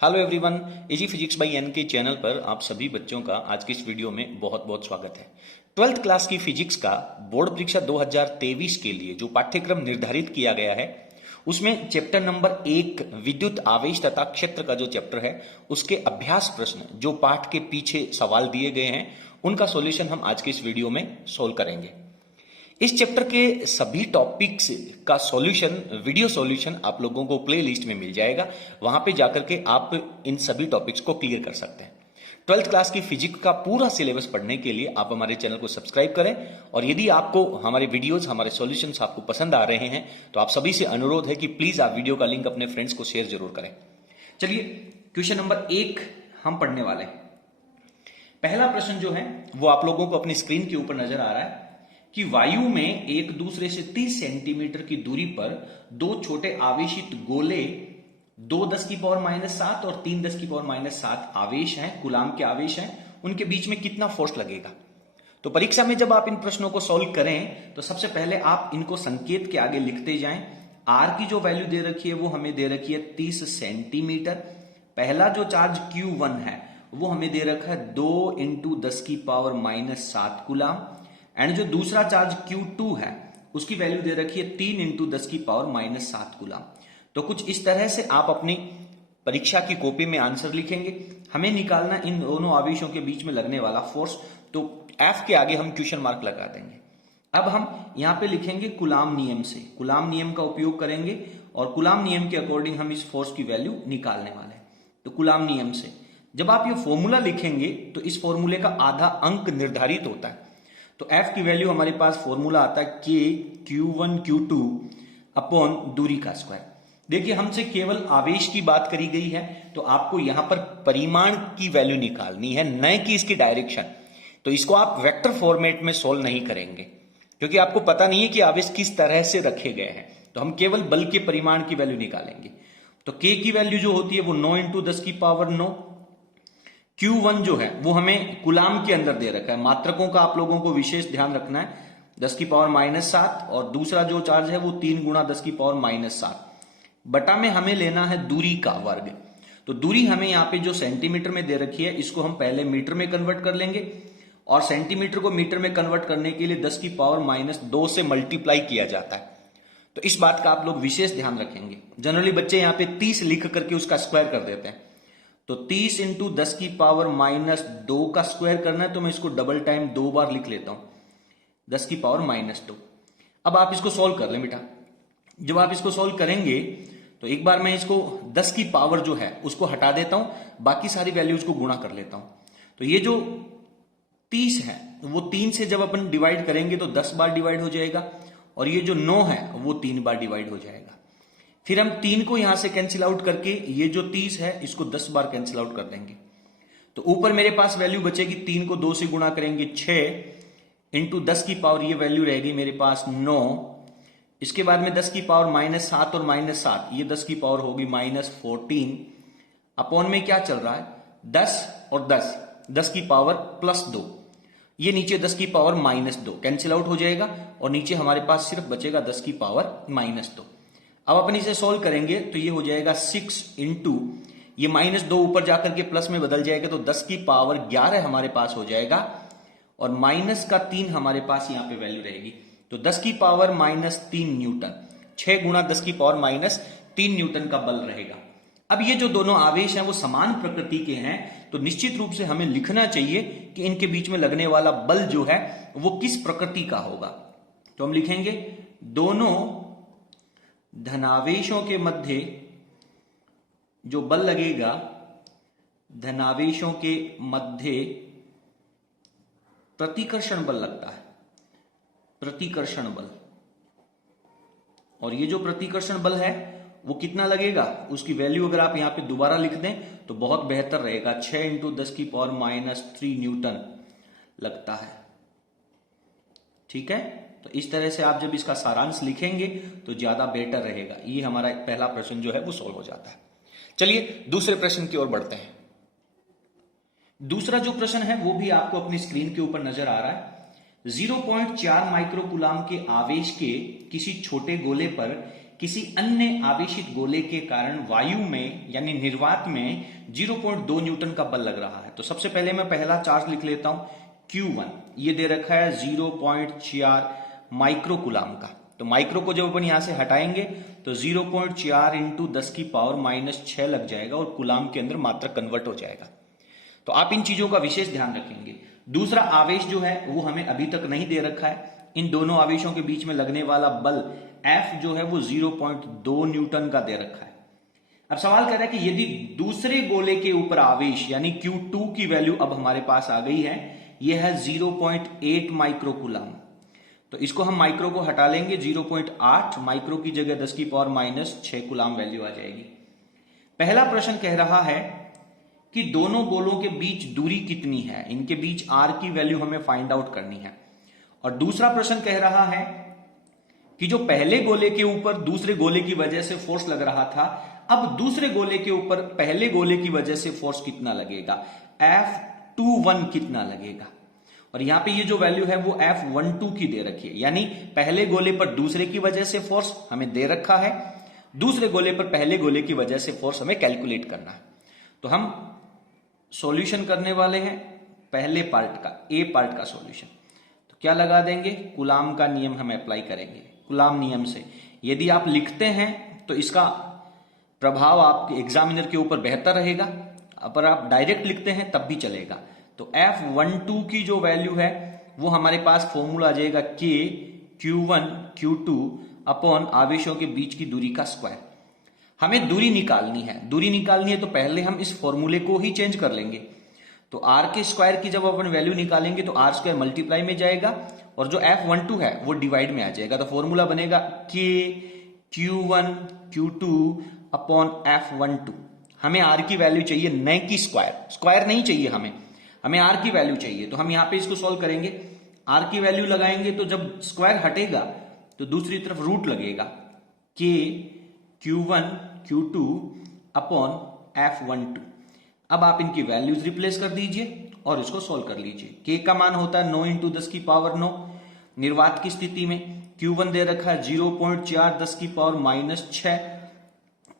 Hello everyone, easy physics by N K channel पर आप सभी बच्चों का आज की इस वीडियो में बहुत बहुत स्वागत है। 12th क्लास की फिजिक्स का बोर्ड परीक्षा 2023 के लिए जो पाठ्यक्रम निर्धारित किया गया है उसमें चैप्टर नंबर 1 विद्युत आवेश तथा क्षेत्र का जो चैप्टर है उसके अभ्यास प्रश्न जो पाठ के पीछे सवाल दिए गए हैं उनका सॉल्यूशन हम आज के इस वीडियो में सोल्व करेंगे। इस चैप्टर के सभी टॉपिक्स का सॉल्यूशन, वीडियो सॉल्यूशन आप लोगों को प्ले लिस्ट में मिल जाएगा। वहां पे जाकर के आप इन सभी टॉपिक्स को क्लियर कर सकते हैं। 12th क्लास की फिजिक्स का पूरा सिलेबस पढ़ने के लिए आप हमारे चैनल को सब्सक्राइब करें और यदि आपको हमारे वीडियोस, हमारे सॉल्यूशंस आपको पसंद आ रहे हैं तो आप सभी से अनुरोध है कि प्लीज आप वीडियो का लिंक अपने फ्रेंड्स को शेयर जरूर करें। चलिए क्वेश्चन नंबर 1 हम पढ़ने वाले हैं। पहला प्रश्न जो है वो आप लोगों को अपनी स्क्रीन के ऊपर नजर आ रहा है कि वायु में एक दूसरे से 30 सेंटीमीटर की दूरी पर दो छोटे आवेशित गोले 2 10⁻⁷ और 3 10⁻⁷ आवेश हैं, कूलाम के आवेश हैं, उनके बीच में कितना फोर्स लगेगा। तो परीक्षा में जब आप इन प्रश्नों को सॉल्व करें तो सबसे पहले आप इनको संकेत के आगे लिखते जाएं। आर की जो वैल्यू दे रखी है वो हमें दे रखी है 30 सेंटीमीटर। पहला जो चार्ज Q1 है वो हमें दे रखा है 2 × 10⁻⁷ कूलाम एंड जो दूसरा चार्ज Q2 है उसकी वैल्यू दे रखी है 3 × 10⁻⁷ कूलाम। तो कुछ इस तरह से आप अपनी परीक्षा की कॉपी में आंसर लिखेंगे। हमें निकालना इन दोनों आवेशों के बीच में लगने वाला फोर्स, तो F के आगे हम क्वेश्चन मार्क लगा देंगे। अब हम यहां पे लिखेंगे कूलाम नियम से, कूलाम नियम का उपयोग करेंगे और कूलाम नियम के अकॉर्डिंग हम इस फोर्स की वैल्यू निकालने वाले हैं। तो कूलाम नियम से जब आप ये फॉर्मूला लिखेंगे तो इस फॉर्मूले का आधा अंक निर्धारित होता है। तो F की वैल्यू हमारे पास फॉर्मूला आता है K Q1 Q2 अपॉन दूरी का स्क्वायर। देखिए हमसे केवल आवेश की बात करी गई है तो आपको यहां पर परिमाण की वैल्यू निकालनी है, न कि इसकी डायरेक्शन। तो इसको आप वेक्टर फॉर्मेट में सोल्व नहीं करेंगे क्योंकि आपको पता नहीं है कि आवेश किस तरह से रखे गए हैं। तो हम केवल बल के परिमाण की वैल्यू निकालेंगे। तो K की वैल्यू जो होती है वो 9 × 10⁹। Q1 जो है वो हमें कूलाम के अंदर दे रखा है। मात्रकों का आप लोगों को विशेष ध्यान रखना है, 10⁻⁷ और दूसरा जो चार्ज है वो 3 × 10⁻⁷ बटा में हमें लेना है दूरी का वर्ग। तो दूरी हमें यहाँ पे जो सेंटीमीटर में दे रखी है इसको हम पहले मीटर में कन्वर्ट कर लेंगे और सेंटीमीटर को मीटर में कन्वर्ट करने के लिए 10⁻⁻2 से मल्टीप्लाई किया जाता है। तो इस बात का आप लोग विशेष ध्यान रखेंगे। जनरली बच्चे यहाँ पे 30 लिख करके उसका स्क्वायर कर देते हैं। तो 30 × 10⁻⁻2 का स्क्वायर करना है तो मैं इसको डबल टाइम 2 बार लिख लेता हूं 10⁻⁻2। अब आप इसको सॉल्व कर लें बेटा। जब आप इसको सॉल्व करेंगे तो एक बार मैं इसको 10 की पावर जो है उसको हटा देता हूं, बाकी सारी वैल्यूज को गुणा कर लेता हूं। तो ये जो 30 है वो 3 से जब अपन डिवाइड करेंगे तो 10 बार डिवाइड हो जाएगा और ये जो 9 है वो 3 बार डिवाइड हो जाएगा। फिर हम 3 को यहां से कैंसिल आउट करके ये जो 30 है इसको 10 बार कैंसिल आउट कर देंगे। तो ऊपर मेरे पास वैल्यू बचेगी, 3 को 2 से गुणा करेंगे 6 × 10 की पावर, ये वैल्यू रहेगी मेरे पास 9। इसके बाद में 10 की पावर -7 और -7, ये 10 की पावर होगी -14 अपॉन में क्या चल रहा है 10 और 10 की पावर +2, ये नीचे 10 की पावर -2 कैंसिल आउट हो जाएगा और नीचे हमारे पास सिर्फ बचेगा 10 की पावर -2। अब अपन इसे सोल्व करेंगे तो ये हो जाएगा 6 × ये -2 ऊपर जाकर के प्लस में बदल जाएगा तो 10 की पावर 11 हमारे पास हो जाएगा और -3 हमारे पास यहां पे वैल्यू रहेगी। तो 10 की पावर -3 न्यूटन, 6 × 10 की पावर -3 न्यूटन का बल रहेगा। अब ये जो दोनों आवेश हैं वो समान प्रकृति के हैं तो निश्चित रूप से हमें लिखना चाहिए कि इनके बीच में लगने वाला बल जो है वो किस प्रकृति का होगा। तो हम लिखेंगे दोनों धनावेशों के मध्य जो बल लगेगा, धनावेशों के मध्य प्रतिकर्षण बल लगता है, प्रतिकर्षण बल। और ये जो प्रतिकर्षण बल है वो कितना लगेगा उसकी वैल्यू अगर आप यहां पे दोबारा लिख दें तो बहुत बेहतर रहेगा, 6 × 10⁻³ न्यूटन लगता है। ठीक है, तो इस तरह से आप जब इसका सारांश लिखेंगे तो ज्यादा बेटर रहेगा। ये हमारा पहला प्रश्न जो है वो सॉल्व हो जाता है। चलिए दूसरे प्रश्न की ओर बढ़ते हैं। दूसरा जो प्रश्न है वो भी आपको अपनी स्क्रीन के ऊपर नजर आ रहा है। 0.4 माइक्रो कूलाम के आवेश के किसी छोटे गोले पर किसी अन्य आवेशित गोले के कारण वायु में यानी निर्वात में 0.2 न्यूटन का बल लग रहा है। तो सबसे पहले मैं पहला चार्ज लिख लेता हूं Q1, ये दे रखा है 0.4 माइक्रो कूलाम का। तो माइक्रो को जब अपन यहां से हटाएंगे तो 0.4 इंटू 10 की पावर -6 लग जाएगा और कूलाम के अंदर मात्रक कन्वर्ट हो जाएगा। तो आप इन चीजों का विशेष ध्यान रखेंगे। दूसरा आवेश जो है वो हमें अभी तक नहीं दे रखा है। इन दोनों आवेशों के बीच में लगने वाला बल F जो है वो 0.2 न्यूटन का दे रखा है। अब सवाल कर रहा है कि यदि दूसरे गोले के ऊपर आवेश यानी Q2 की वैल्यू अब हमारे पास आ गई है, यह है 0.8 माइक्रो कूलाम। तो इसको हम माइक्रो को हटा लेंगे, 0.8 माइक्रो की जगह 10 की पावर -6 कूलाम वैल्यू आ जाएगी। पहला प्रश्न कह रहा है कि दोनों गोलों के बीच दूरी कितनी है, इनके बीच R की वैल्यू हमें फाइंड आउट करनी है। और दूसरा प्रश्न कह रहा है कि जो पहले गोले के ऊपर दूसरे गोले की वजह से फोर्स लग रहा था, अब दूसरे गोले के ऊपर पहले गोले की वजह से फोर्स कितना लगेगा, F21 कितना लगेगा। और यहां पे ये जो वैल्यू है वो F12 की दे रखी है, यानी पहले गोले पर दूसरे की वजह से फोर्स हमें दे रखा है, दूसरे गोले पर पहले गोले की वजह से फोर्स हमें कैलकुलेट करना है। तो हम सॉल्यूशन करने वाले हैं पहले पार्ट का, ए पार्ट का सॉल्यूशन। तो क्या लगा देंगे, कूलाम का नियम हम अप्लाई करेंगे। कूलाम नियम से यदि आप लिखते हैं तो इसका प्रभाव आपके एग्जामिनर के ऊपर बेहतर रहेगा, अगर आप डायरेक्ट लिखते हैं तब भी चलेगा। तो F12 की जो वैल्यू है वो हमारे पास फॉर्मूला आ जाएगा K Q1 Q2 अपॉन आवेशों के बीच की दूरी का स्क्वायर। हमें दूरी निकालनी है, दूरी निकालनी है तो पहले हम इस फॉर्मूले को ही चेंज कर लेंगे। तो R के स्क्वायर की जब अपन वैल्यू निकालेंगे तो R स्क्वायर मल्टीप्लाई में जाएगा और जो F12 है वो डिवाइड में आ जाएगा। तो फॉर्मूला बनेगा K Q1 Q2 upon F12। हमें R की वैल्यू चाहिए, न कि स्क्वायर नहीं चाहिए, हमें R की वैल्यू चाहिए। तो हम यहां पे इसको सॉल्व करेंगे, R की वैल्यू लगाएंगे तो जब स्क्वायर हटेगा तो दूसरी तरफ रूट लगेगा, K Q1 Q2 upon F12। अब आप इनकी वैल्यूज रिप्लेस कर दीजिए और इसको सॉल्व कर लीजिए। K का मान होता है 9 इंटू 10 की पावर 9। निर्वात की स्थिति में Q1 दे रखा है 0.4 10 की पावर -6।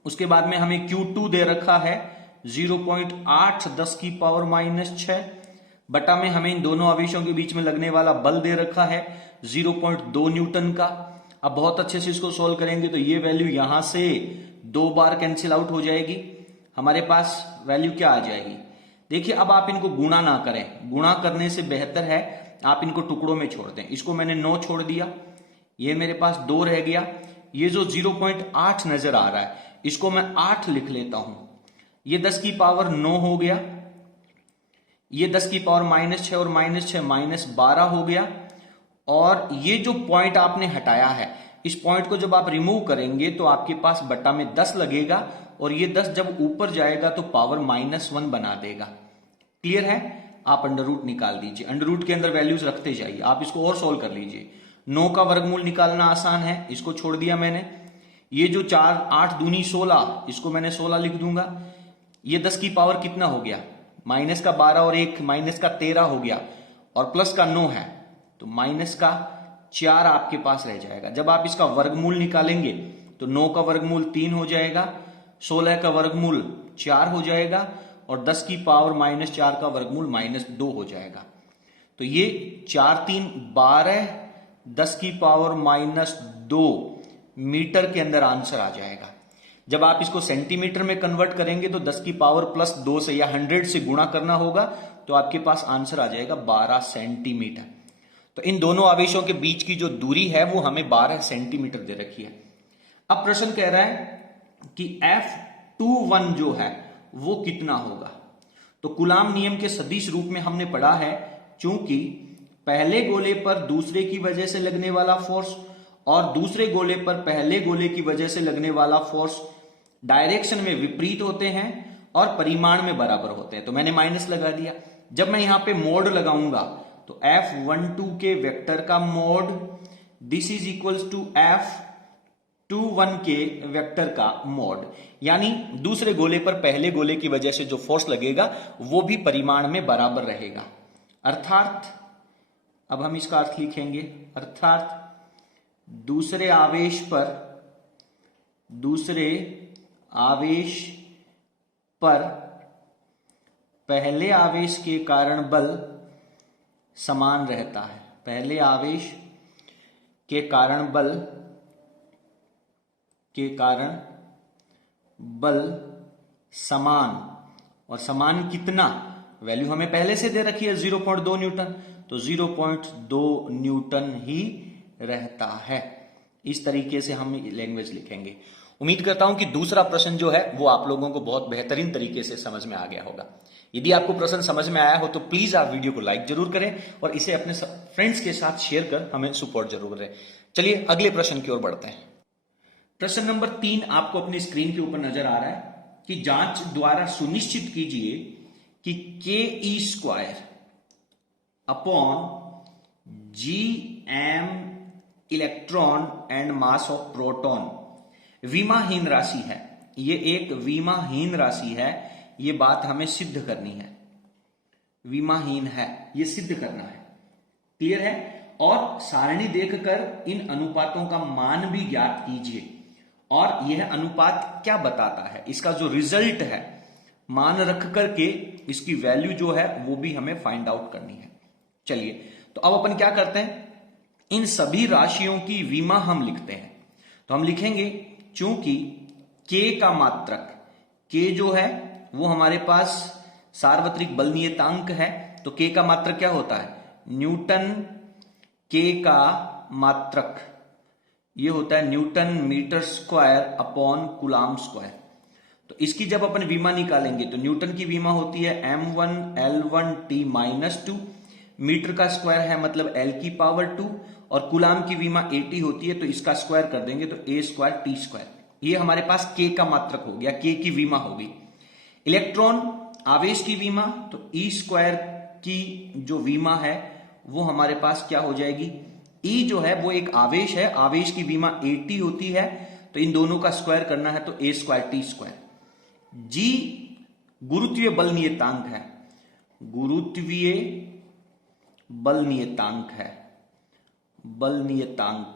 उसके बाद में हमें Q2 दे रखा है 0.8 10 की पावर -6 बटा में हमें इन दोनों आवेशों के बीच में लगने वाला बल दे रखा है 0.2 न्यूटन का। अब बहुत अच्छे से इसको सॉल्व करेंगे तो ये वैल्यू यहां से 2 बार कैंसिल आउट हो जाएगी, हमारे पास वैल्यू क्या आ जाएगी। देखिए अब आप इनको गुणा ना करें, गुणा करने से बेहतर है आप इनको टुकड़ों में छोड़ दें। इसको मैंने 9 छोड़ दिया, ये मेरे पास 2 रह गया। ये जो 0.8 नजर आ रहा है इसको मैं 8 लिख लेता हूं, ये 10 की पावर 9 हो गया, ये 10 की पावर -6 और -6 -12 हो गया। और ये जो पॉइंट आपने हटाया है, इस पॉइंट को जब आप रिमूव करेंगे तो आपके पास बटा में 10 लगेगा और ये 10 जब ऊपर जाएगा तो पावर -1 बना देगा। क्लियर है, आप अंडर रूट निकाल दीजिए, अंडर रूट के अंदर वैल्यूज रखते जाइए। आप इसको और सोल्व कर लीजिए। 9 का वर्गमूल निकालना आसान है, इसको छोड़ दिया मैंने। ये जो 4 8 दूनी 16, इसको मैंने 16 लिख दूंगा। ये 10 की पावर कितना हो गया, माइनस का 12 और 1 माइनस का 13 हो गया और प्लस का 9 है तो माइनस का 4 आपके पास रह जाएगा। जब आप इसका वर्गमूल निकालेंगे तो 9 का वर्गमूल 3 हो जाएगा, 16 का वर्गमूल 4 हो जाएगा और 10 की पावर -4 का वर्गमूल -2 हो जाएगा। तो ये 4 3 12 10 की पावर -2 मीटर के अंदर आंसर आ जाएगा। जब आप इसको सेंटीमीटर में कन्वर्ट करेंगे तो 10 की पावर +2 से या 100 से गुणा करना होगा तो आपके पास आंसर आ जाएगा 12 सेंटीमीटर। तो इन दोनों आवेशों के बीच की जो दूरी है वो हमें 12 सेंटीमीटर दे रखी है। अब प्रश्न कह रहा है कि F21 जो है वो कितना होगा। तो कूलाम नियम के सदिश रूप में हमने पढ़ा है, चूंकि पहले गोले पर दूसरे की वजह से लगने वाला फोर्स और दूसरे गोले पर पहले गोले की वजह से लगने वाला फोर्स डायरेक्शन में विपरीत होते हैं और परिमाण में बराबर होते हैं। तो मैंने माइनस लगा दिया। जब मैं यहां पे मोड लगाऊंगा तो F12 के वेक्टर का mod this is equals to F21 के वेक्टर का मोड, यानी दूसरे गोले पर पहले गोले की वजह से जो फोर्स लगेगा वो भी परिमाण में बराबर रहेगा। अर्थात अब हम इसका अर्थ लिखेंगे, अर्थात दूसरे आवेश पर दूसरे आवेश पर पहले आवेश के कारण बल समान रहता है। पहले आवेश के कारण बल समान, और समान कितना, वैल्यू हमें पहले से दे रखी है 0.2 न्यूटन, तो 0.2 न्यूटन ही रहता है। इस तरीके से हम लैंग्वेज लिखेंगे। उम्मीद करता हूं कि दूसरा प्रश्न जो है वो आप लोगों को बहुत बेहतरीन तरीके से समझ में आ गया होगा। यदि आपको प्रश्न समझ में आया हो तो प्लीज आप वीडियो को लाइक जरूर करें और इसे अपने फ्रेंड्स के साथ शेयर कर हमें सपोर्ट जरूर करें। चलिए अगले प्रश्न की ओर बढ़ते हैं। प्रश्न नंबर 3 आपको अपनी स्क्रीन के ऊपर नजर आ रहा है कि जांच द्वारा सुनिश्चित कीजिए कि ke² upon gm electron and mass of proton विमाहीन राशि है। ये एक विमाहीन राशि है, ये बात हमें सिद्ध करनी है। विमाहीन है, ये सिद्ध करना है। क्लियर है? और सारणी देखकर इन अनुपातों का मान भी ज्ञात कीजिए। और यह अनुपात क्या बताता है, इसका जो रिजल्ट है मान रख करके इसकी वैल्यू जो है वो भी हमें फाइंड आउट करनी है। चलिए तो अब अपन क्या करते हैं, इन सभी राशियों की विमा हम लिखते हैं। तो हम लिखेंगे चूंकि k का मात्रक, k जो है वो हमारे पास सार्वत्रिक बल नियतांक है, तो k का मात्रक क्या होता है, न्यूटन k का मात्रक ये होता है newton metre square upon coulomb square. तो इसकी जब अपन विमा निकालेंगे तो न्यूटन की विमा होती है m1 L1 T-2, मीटर का स्क्वायर है मतलब L की पावर 2, और कूलाम की विमा 80 होती है, तो इसका स्क्वायर कर देंगे तो a² T²। ये हमारे पास k का मात्रक हो गया, k की विमा होगी। इलेक्ट्रॉन आवेश की विमा, तो e² की जो विमा है वो हमारे पास क्या हो जाएगी, E जो है वो एक आवेश है, आवेश की विमा 80 होती है, तो इन दोनों का स्क्वायर करना है तो a² T²। G गुरुत्वीय बल नियतांक है, गुरुत्वीय बल नियतांक है, बल नियतांक।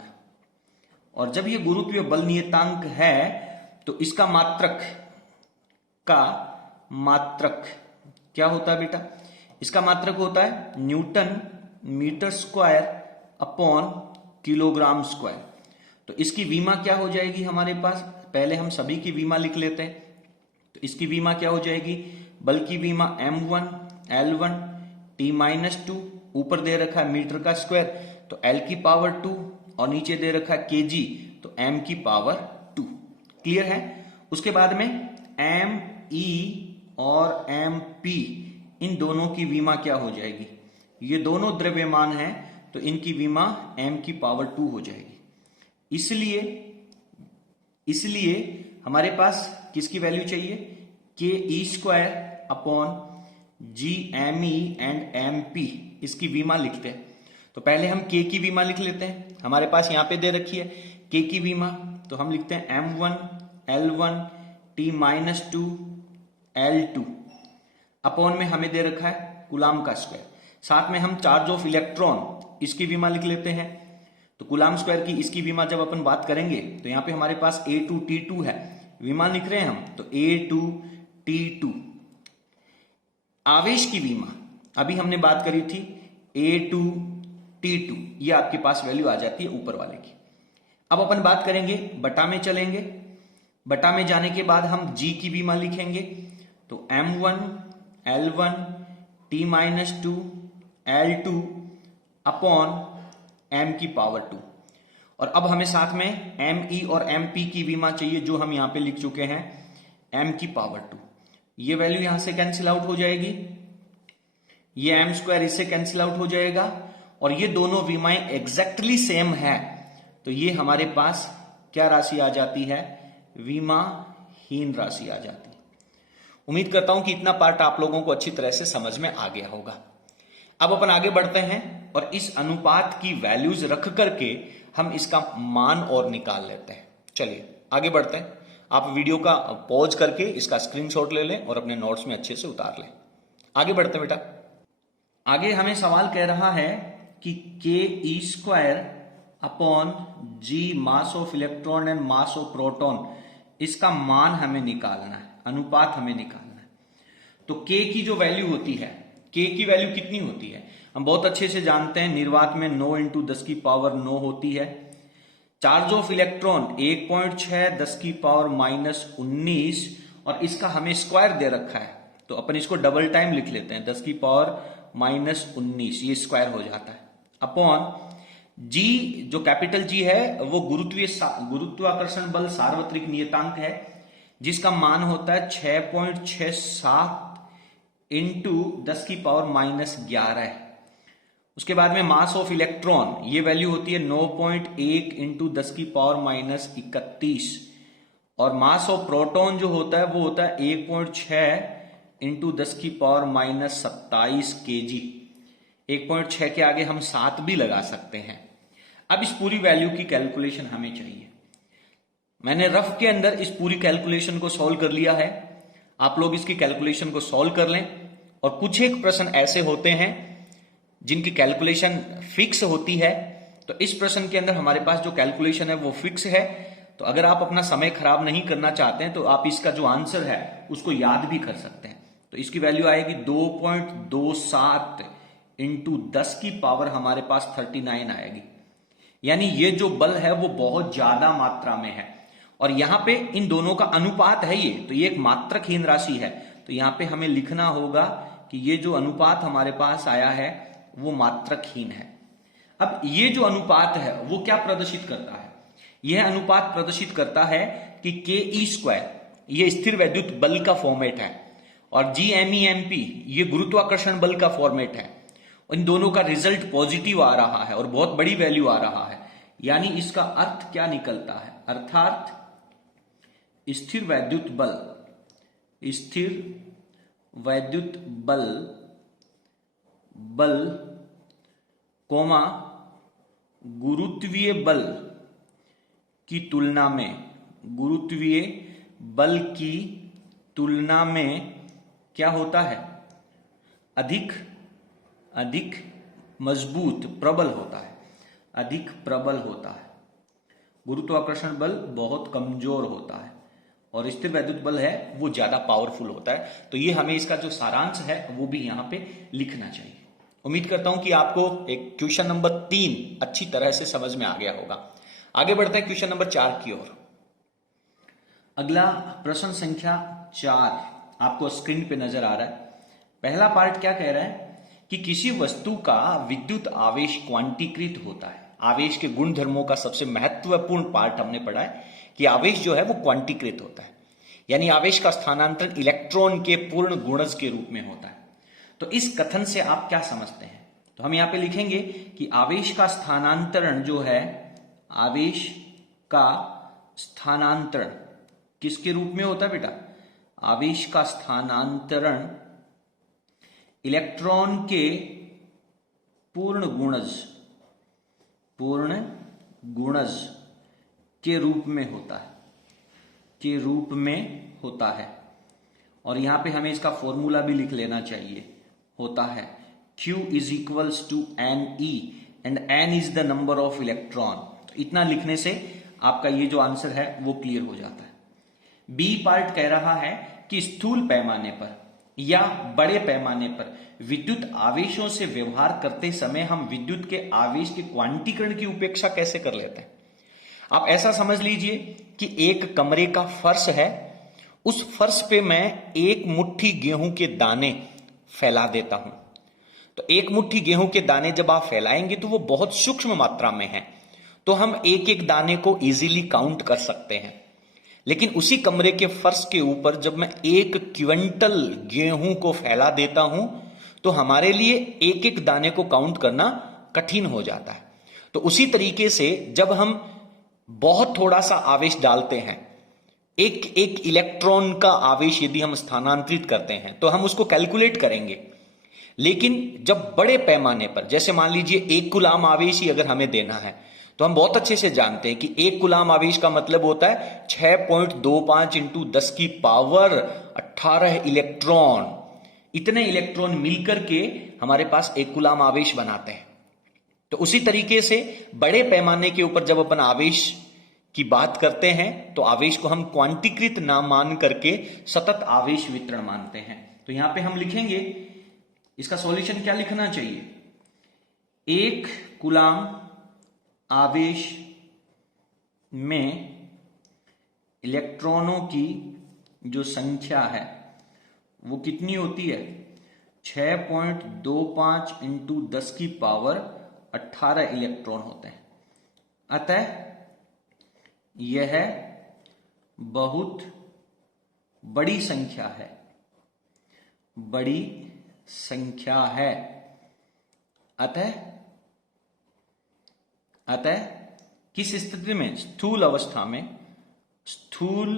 और जब ये गुरुत्वीय बल नियतांक है तो इसका मात्रक क्या होता है बेटा, इसका मात्रक होता है newton metre square upon kilogram square. तो इसकी विमा क्या हो जाएगी हमारे पास, पहले हम सभी की विमा लिख लेते हैं। तो इसकी विमा क्या हो जाएगी, बल की विमा m1 L1 T-2, ऊपर दे रखा है मीटर का स्क्वायर तो L की पावर 2, और नीचे दे रखा है kg तो m की पावर 2। क्लियर है? उसके बाद में me और mp इन दोनों की विमा क्या हो जाएगी, ये दोनों द्रव्यमान हैं तो इनकी विमा m की पावर 2 हो जाएगी। इसलिए हमारे पास किसकी वैल्यू चाहिए, ke² upon gme and mp, इसकी विमा लिखते हैं। तो पहले हम k की विमा लिख लेते हैं, हमारे पास यहां पे दे रखी है k की विमा, तो हम लिखते हैं m1 L1 T-2 L2 upon में हमें दे रखा है कूलाम का स्क्वायर, साथ में हम चार्ज ऑफ इलेक्ट्रॉन इसकी विमा लिख लेते हैं। तो कूलाम स्क्वायर की इसकी विमा जब अपन बात करेंगे तो यहां पे हमारे पास A2T2 है, विमा लिख रहे हैं हम तो A2T2। आवेश की विमा अभी हमने बात करी थी A2T2, ये आपके पास वैल्यू आ जाती है ऊपर वाले की। अब अपन बात करेंगे बटा में, चलेंगे बटा में जाने के बाद हम G की विमा लिखेंगे तो m1 L1 T-2 L2 upon m की पावर 2। और अब हमें साथ में me और mp की विमा चाहिए जो हम यहां पे लिख चुके हैं m की पावर 2। ये वैल्यू यहां से कैंसिल आउट हो जाएगी, ये m² इससे कैंसिल आउट हो जाएगा, और ये दोनों विमाएं एग्जैक्टली सेम है, तो ये हमारे पास क्या राशि आ जाती है, विमाहीन राशि आ जाती है। उम्मीद करता हूं कि इतना पार्ट आप लोगों को अच्छी तरह से समझ में आ गया होगा। अब अपन आगे बढ़ते हैं और इस अनुपात की वैल्यूज रख करके हम इसका मान और निकाल लेते हैं। चलिए आगे बढ़ते हैं। आप वीडियो का पॉज करके इसका स्क्रीनशॉट ले लें और अपने नोट्स में अच्छे से उतार लें। आगे बढ़ते हैं बेटा। आगे हमें सवाल कह रहा है कि ke² upon g mass of electron and mass of proton इसका मान हमें निकालना है, अनुपात हमें निकालना है। तो K की जो वैल्यू होती है, K की वैल्यू कितनी होती है हम बहुत अच्छे से जानते हैं, निर्वात में 9 × 10⁻9 होती है। चार्ज ऑफ इलेक्ट्रॉन 1.6 10⁻−19 और इसका हमें स्क्वायर दे रखा है, तो अपन इसको डबल टाइम लिख लेते हैं, 10⁻−19 ये स्क्वायर हो जाता है अपॉन G, जो कैपिटल G है वो गुरुत्वाकर्षण बल सार्वत्रिक नियतांक है, जिसका मान होता है 6.67 × 10⁻11। उसके बाद में मास ऑफ इलेक्ट्रॉन, ये वैल्यू होती है 9.1 × 10⁻31 और मास ऑफ प्रोटॉन जो होता है वो होता है 1.6 × 10⁻27 kg। 1.6 के आगे हम 7 भी लगा सकते हैं। अब इस पूरी वैल्यू की कैलकुलेशन हमें चाहिए। मैंने रफ के अंदर इस पूरी कैलकुलेशन को सॉल्व कर लिया है, आप लोग इसकी कैलकुलेशन को सॉल्व कर लें। और कुछ एक प्रश्न ऐसे होते हैं जिनकी कैलकुलेशन फिक्स होती है, तो इस प्रश्न के अंदर हमारे पास जो कैलकुलेशन है वो फिक्स है। तो अगर आप अपना समय खराब नहीं करना चाहते हैं तो आप इसका जो आंसर है उसको याद भी कर सकते हैं। तो इसकी वैल्यू आएगी 2.27 × 10⁻, हमारे पास 39 आएगी। यानी ये जो बल है वो बहुत ज्यादा मात्रा में है और यहां पे इन दोनों का अनुपात है ये, तो ये एक मात्रकहीन राशि है। तो यहां पे हमें लिखना होगा कि ये जो अनुपात हमारे पास आया है वो मात्रकहीन है। अब ये जो अनुपात है वो क्या प्रदर्शित करता है? यह अनुपात प्रदर्शित करता है कि Ke² ये स्थिर वैद्युत बल का फॉर्मेट है और Gmemp ये गुरुत्वाकर्षण बल का फॉर्मेट है। इन दोनों का रिजल्ट पॉजिटिव आ रहा है और बहुत बड़ी वैल्यू आ रहा है। यानी इसका अर्थ क्या निकलता है? अर्थात स्थिर वैद्युत बल कोमा गुरुत्वीय बल की तुलना में क्या होता है? अधिक मजबूत, प्रबल होता है, अधिक प्रबल होता है। गुरुत्वाकर्षण बल बहुत कमजोर होता है और स्थिर वैद्युत बल है वो ज्यादा पावरफुल होता है। तो ये हमें इसका जो सारांश है वो भी यहां पे लिखना चाहिए। उम्मीद करता हूं कि आपको एक क्वेश्चन नंबर 3 अच्छी तरह से समझ में आ गया होगा। आगे बढ़ते हैं क्वेश्चन नंबर 4 की ओर। अगला प्रश्न संख्या 4 आपको स्क्रीन पे नजर आ रहा है। पहला पार्ट क्या कह रहा है कि किसी वस्तु का विद्युत आवेश क्वांटीकृत होता है। आवेश के गुण धर्मों का सबसे महत्वपूर्ण पार्ट हमने पढ़ा है कि आवेश जो है वो क्वांटीकृत होता है, यानी आवेश का स्थानांतरण इलेक्ट्रॉन के पूर्ण गुणज के रूप में होता है। तो इस कथन से आप क्या समझते हैं? तो हम यहां पे लिखेंगे कि आवेश का स्थानांतरण जो है, आवेश का स्थानांतरण किसके रूप में होता है बेटा? आवेश का स्थानांतरण इलेक्ट्रॉन के पूर्ण गुणज के रूप में होता है। और यहां पे हमें इसका फॉर्मूला भी लिख लेना चाहिए, होता है Q = Ne and N is the number of electron. तो इतना लिखने से आपका ये जो आंसर है वो क्लियर हो जाता है। बी पार्ट कह रहा है कि स्थूल पैमाने पर या बड़े पैमाने पर विद्युत आवेशों से व्यवहार करते समय हम विद्युत के आवेश के क्वांटीकरण की उपेक्षा कैसे कर लेते हैं। आप ऐसा समझ लीजिए कि एक कमरे का फर्श है, उस फर्श पे मैं एक मुट्ठी गेहूं के दाने फैला देता हूं। तो एक मुट्ठी गेहूं के दाने जब आप फैलाएंगे तो वो बहुत सूक्ष्म मात्रा में है, तो हम एक एक दाने को इजीली काउंट कर सकते हैं। लेकिन उसी कमरे के फर्श के ऊपर जब मैं 1 क्विंटल गेहूं को फैला देता हूं तो हमारे लिए एक एक दाने को काउंट करना कठिन हो जाता है। तो उसी तरीके से जब हम बहुत थोड़ा सा आवेश डालते हैं, एक एक इलेक्ट्रॉन का आवेश यदि हम स्थानांतरित करते हैं तो हम उसको कैलकुलेट करेंगे। लेकिन जब बड़े पैमाने पर, जैसे मान लीजिए 1 कूलाम आवेश ही अगर हमें देना है, तो हम बहुत अच्छे से जानते हैं कि 1 कूलाम आवेश का मतलब होता है 6.25 × 10⁻18 इलेक्ट्रॉन। इतने इलेक्ट्रॉन मिलकर के हमारे पास 1 कूलाम आवेश बनाते हैं। तो उसी तरीके से बड़े पैमाने के ऊपर जब अपन आवेश की बात करते हैं तो आवेश को हम क्वांटीकृत ना मान करके सतत आवेश वितरण मानते हैं। तो यहां पे हम लिखेंगे, इसका सॉल्यूशन क्या लिखना चाहिए, 1 कूलाम आवेश में इलेक्ट्रॉनों की जो संख्या है वो कितनी होती है, 6.25 इंटू 10 की पावर 18 इलेक्ट्रॉन होते हैं। अतः यह बहुत बड़ी संख्या है, बड़ी संख्या है। अतः किस स्थिति में, स्थूल अवस्था में, स्थूल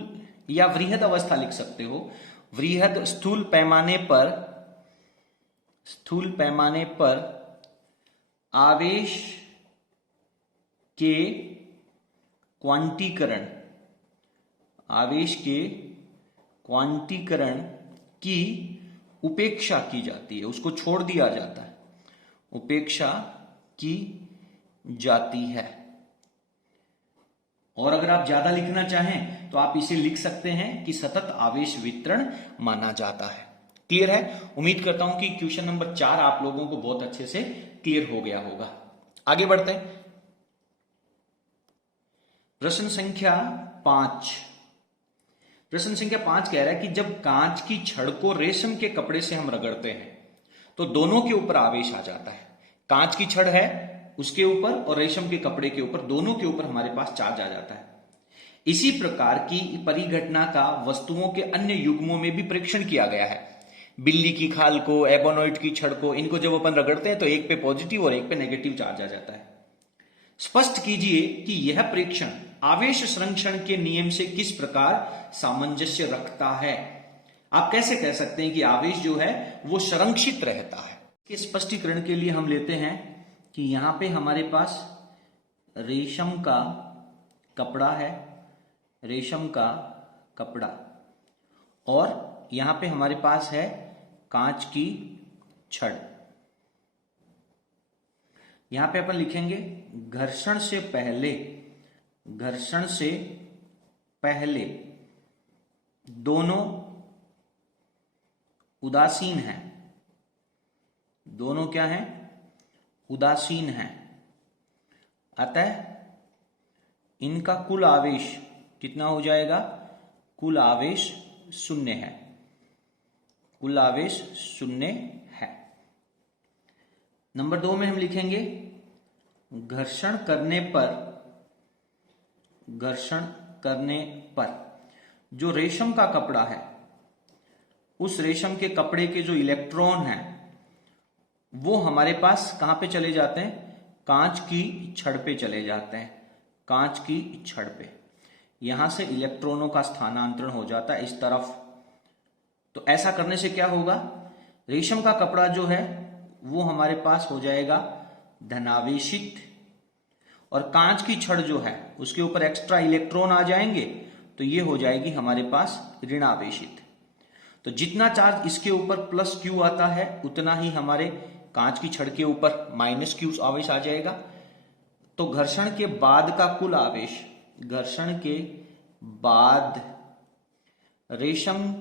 या वृहद अवस्था लिख सकते हो, वृहद स्थूल पैमाने पर आवेश के क्वांटीकरण की उपेक्षा की जाती है, उसको छोड़ दिया जाता है, उपेक्षा की जाती है। और अगर आप ज्यादा लिखना चाहें तो आप इसे लिख सकते हैं कि सतत आवेश वितरण माना जाता है। क्लियर है? उम्मीद करता हूं कि क्वेश्चन नंबर 4 आप लोगों को बहुत अच्छे से क्लियर हो गया होगा। आगे बढ़ते हैं। प्रश्न संख्या 5। प्रश्न संख्या 5 कह रहा है कि जब कांच की छड़ को रेशम के कपड़े से हम रगड़ते हैं तो दोनों के ऊपर आवेश आ जाता है। कांच की छड़ है उसके ऊपर और रेशम के कपड़े के ऊपर, दोनों के ऊपर हमारे पास चार्ज आ जाता है। इसी प्रकार की परिघटना का वस्तुओं के अन्य युग्मों में भी परीक्षण किया गया है। बिल्ली की खाल को, एबोनॉइट की छड़ को, इनको जब अपन रगड़ते हैं तो एक पे पॉजिटिव और एक पे नेगेटिव चार्ज आ जाता है। स्पष्ट कीजिए कि यह परीक्षण आवेश संरक्षण के नियम से किस प्रकार सामंजस्य रखता है। आप कैसे कह सकते हैं कि आवेश जो है वो संरक्षित रहता है। इसके स्पष्टीकरण के लिए हम लेते हैं कि यहां पे हमारे पास रेशम का कपड़ा है, रेशम का कपड़ा, और यहां पे हमारे पास है कांच की छड़। यहां पे अपन लिखेंगे घर्षण से पहले दोनों उदासीन हैं। दोनों क्या हैं? उदासीन हैं। अतः इनका कुल आवेश कितना हो जाएगा? कुल आवेश 0 है। कुल आवेश 0 है। नंबर 2 में हम लिखेंगे घर्षण करने पर जो रेशम का कपड़ा है, उस रेशम के कपड़े के जो इलेक्ट्रॉन हैं वो हमारे पास कहां पे चले जाते हैं? कांच की छड़ पे चले जाते हैं। कांच की छड़ पे यहां से इलेक्ट्रॉनों का स्थानांतरण हो जाता है इस तरफ। तो ऐसा करने से क्या होगा? रेशम का कपड़ा जो है वो हमारे पास हो जाएगा धनावेशित, और कांच की छड़ जो है उसके ऊपर एक्स्ट्रा इलेक्ट्रॉन आ जाएंगे तो ये हो जाएगी हमारे पास ऋणावेशित। तो जितना चार्ज इसके ऊपर प्लस क्यू आता है उतना ही हमारे कांच की छड़ के ऊपर माइनस क्यू आवेश आ जाएगा। तो घर्षण के बाद का कुल आवेश, घर्षण के बाद रेशम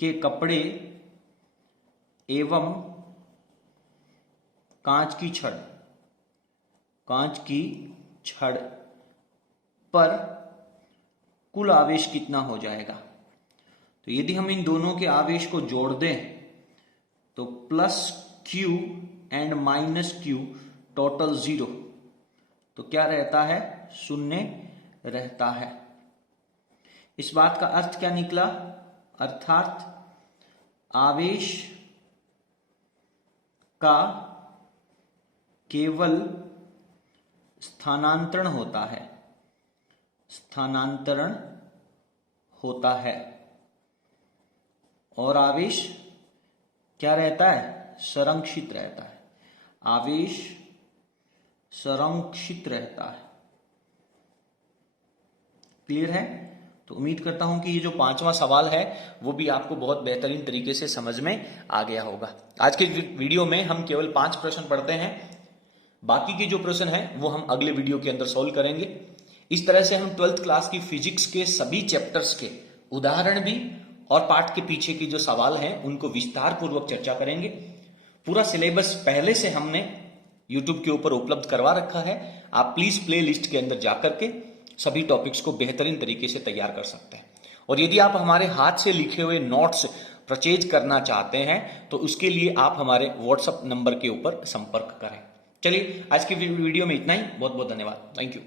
के कपड़े एवं कांच की छड़ पर कुल आवेश कितना हो जाएगा? तो यदि हम इन दोनों के आवेश को जोड़ दें तो plus Q and minus Q total 0, तो क्या रहता है? 0 रहता है। इस बात का अर्थ क्या निकला? अर्थात आवेश का केवल स्थानांतरण होता है और आवेश क्या रहता है? संरक्षित रहता है। आवेश संरक्षित रहता है। क्लियर है? तो उम्मीद करता हूं कि ये जो 5वां सवाल है वो भी आपको बहुत बेहतरीन तरीके से समझ में आ गया होगा। आज के वीडियो में हम केवल 5 प्रश्न पढ़ते हैं, बाकी के जो प्रश्न हैं वो हम अगले वीडियो के अंदर सॉल्व करेंगे। इस तरह से हम 12th क्लास की फिजिक्स के सभी चैप्टर्स के उदाहरण भी और पाठ के पीछे की जो सवाल हैं उनको विस्तार पूर्वक चर्चा करेंगे। पूरा सिलेबस पहले से हमने YouTube के ऊपर उपलब्ध करवा रखा है। आप प्लीज प्ले लिस्ट के अंदर जाकर के सभी टॉपिक्स को बेहतरीन तरीके से तैयार कर सकते हैं। और यदि आप हमारे हाथ से लिखे हुए नोट्स परचेज करना चाहते हैं तो उसके लिए आप हमारे व्हाट्सएप नंबर के ऊपर संपर्क करें। चलिए आज की वीडियो में इतना ही। बहुत बहुत धन्यवाद। Thank you.